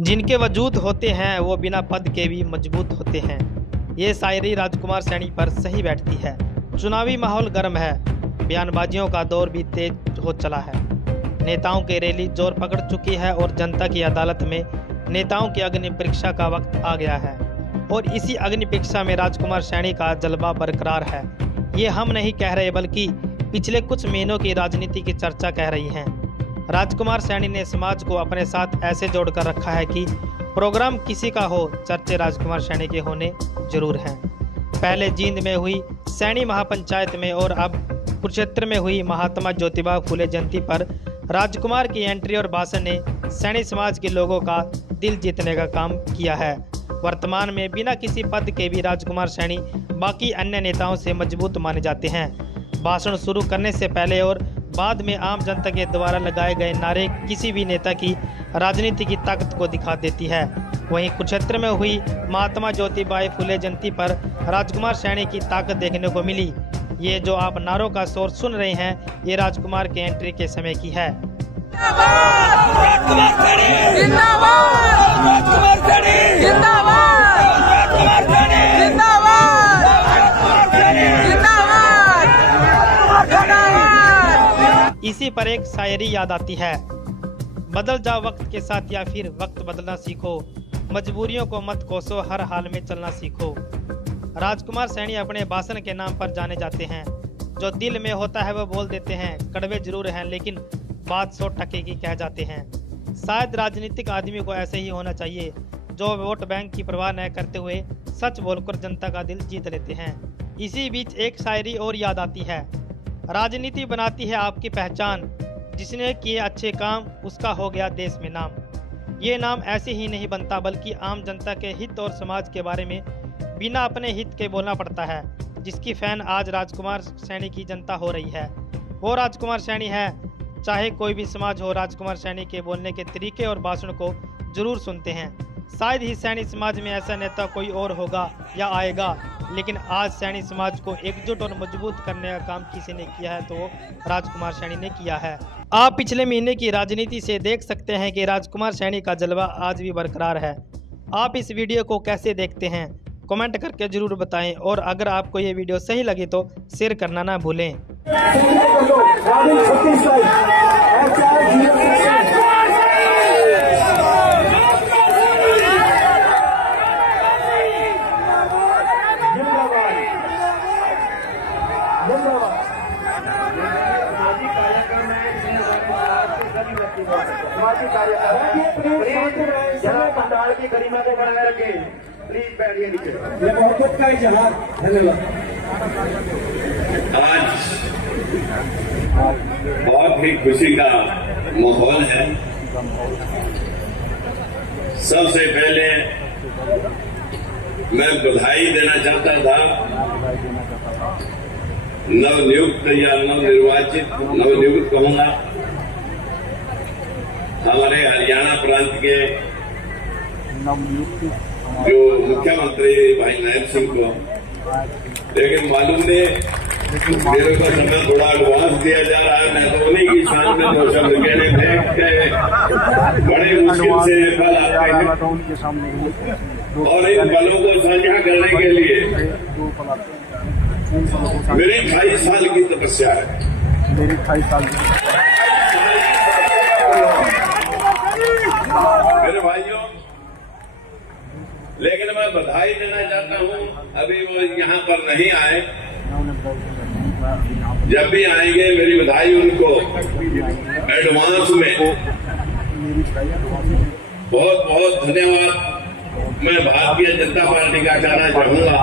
जिनके वजूद होते हैं वो बिना पद के भी मजबूत होते हैं। ये शायरी राजकुमार सैनी पर सही बैठती है। चुनावी माहौल गर्म है, बयानबाजियों का दौर भी तेज हो चला है। नेताओं की रैली जोर पकड़ चुकी है और जनता की अदालत में नेताओं की अग्नि परीक्षा का वक्त आ गया है। और इसी अग्नि परीक्षा में राजकुमार सैनी का जलवा बरकरार है। ये हम नहीं कह रहे बल्कि पिछले कुछ महीनों की राजनीति की चर्चा कह रही है। राजकुमार सैनी ने समाज को अपने साथ ऐसे जोड़कर रखा है कि प्रोग्राम किसी का हो, चर्चे राजकुमार सैनी के होने जरूर हैं। पहले जींद में हुई सैनी महापंचायत में और अब कुरुक्षेत्र में हुई महात्मा ज्योतिबा फुले जयंती पर राजकुमार की एंट्री और भाषण ने सैनी समाज के लोगों का दिल जीतने का काम किया है। वर्तमान में बिना किसी पद के भी राजकुमार सैनी बाकी अन्य नेताओं से मजबूत माने जाते हैं। भाषण शुरू करने से पहले और बाद में आम जनता के द्वारा लगाए गए नारे किसी भी नेता की राजनीति की ताकत को दिखा देती है। वहीं कुरुक्षेत्र में हुई महात्मा ज्योतिबा फुले जयंती पर राजकुमार सैनी की ताकत देखने को मिली। ये जो आप नारों का शोर सुन रहे हैं, ये राजकुमार के एंट्री के समय की है। इसी पर एक शायरी याद आती है, बदल जाओ वक्त के साथ या फिर वक्त बदलना सीखो, मजबूरियों को मत कोसो, हर हाल में चलना सीखो। राजकुमार सैनी अपने भाषण के नाम पर जाने जाते हैं। जो दिल में होता है वो बोल देते हैं। कड़वे जरूर हैं लेकिन बात 100% की कह जाते हैं। शायद राजनीतिक आदमी को ऐसे ही होना चाहिए, जो वोट बैंक की परवाह न करते हुए सच बोलकर जनता का दिल जीत लेते हैं। इसी बीच एक शायरी और याद आती है, राजनीति बनाती है आपकी पहचान, जिसने किए अच्छे काम उसका हो गया देश में नाम। ये नाम ऐसे ही नहीं बनता बल्कि आम जनता के हित और समाज के बारे में बिना अपने हित के बोलना पड़ता है। जिसकी फैन आज राजकुमार सैनी की जनता हो रही है वो राजकुमार सैनी है। चाहे कोई भी समाज हो, राजकुमार सैनी के बोलने के तरीके और भाषण को जरूर सुनते हैं। शायद ही सैनी समाज में ऐसा नेता कोई और होगा या आएगा, लेकिन आज सैनी समाज को एकजुट और मजबूत करने का काम किसी ने किया है तो वो राजकुमार सैनी ने किया है। आप पिछले महीने की राजनीति से देख सकते हैं कि राजकुमार सैनी का जलवा आज भी बरकरार है। आप इस वीडियो को कैसे देखते हैं, कमेंट करके जरूर बताएं और अगर आपको ये वीडियो सही लगी तो शेयर करना ना भूलें। पंडाल की गरिमा को बनाए रखे, प्लीज बैठिए नीचे। ये बहुत का इजहार। धन्यवाद। आज बहुत ही खुशी का माहौल है। सबसे पहले मैं बधाई देना चाहता था नवनियुक्त या नवनियुक्त कहूंगा हमारे हरियाणा प्रांत के जो मुख्यमंत्री भाई नायब सिंह को। लेकिन मालूम नहीं मेरे को समय थोड़ा एडवांस दिया जा रहा है। मैं तो उन्हीं की शान में दो शब्द कहने थे। बड़े मुश्किल से फल आते हैं और इन फलों को साझा करने के लिए मेरी 28 साल की तपस्या है। मेरी 28 साल मेरे भाइयों, लेकिन मैं बधाई देना चाहता हूं। अभी वो यहाँ पर नहीं आए, जब भी आएंगे मेरी बधाई उनको एडवांस में बहुत बहुत धन्यवाद मैं भारतीय जनता पार्टी का कहना चाहूंगा।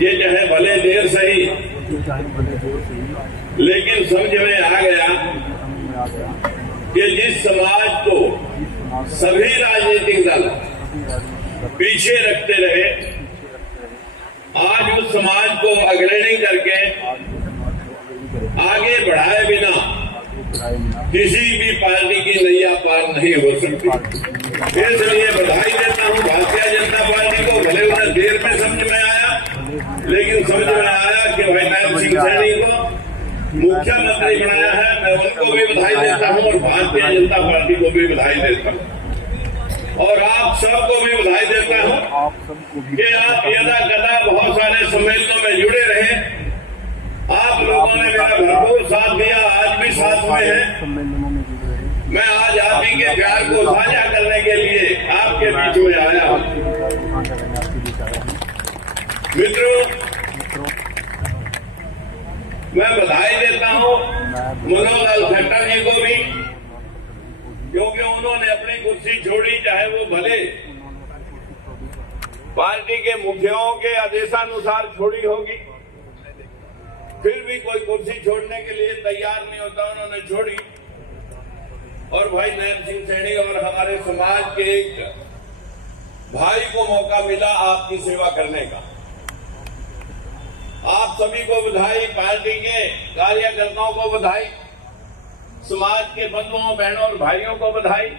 ये जो है भले देर सही लेकिन समझ में आ गया कि जिस समाज को सभी राजनीतिक दल पीछे रखते रहे, आज उस समाज को अग्रणी करके आगे बढ़ाए बिना किसी भी पार्टी की नैया पार नहीं हो सकती। इसलिए बधाई देता हूं भारतीय जनता पार्टी को। भले उन्हें देर में समझ में आया, लेकिन समझ में आया कि भाई नायब सिंह सैनी को मुख्यमंत्री बनाया है, मैं उनको भी बधाई देता हूं और भारतीय जनता पार्टी को भी बधाई देता हूं और आप सबको भी बधाई देता हूं कि आप यदा कदा बहुत सारे सम्मेलनों में जुड़े रहे। आप लोगों ने मेरा भरपूर साथ दिया, आज भी साथ में है। मैं आज आप ही के प्यार को साझा करने के लिए आपके बीच में आया हूं। मित्रों, मैं बधाई देता हूं मनोज खट्टर जी को भी, क्योंकि उन्होंने अपनी कुर्सी छोड़ी, चाहे वो भले पार्टी के मुखियाओं के आदेशानुसार छोड़ी होगी, फिर भी कोई कुर्सी छोड़ने के लिए तैयार नहीं होता, उन्होंने छोड़ी। और भाई नैब सिंह सैनी और हमारे समाज के एक भाई को मौका मिला आपकी सेवा करने का। आप सभी को बधाई, पार्टी के कार्यकर्ताओं को बधाई, समाज के बंधुओं बहनों और भाइयों को बधाई।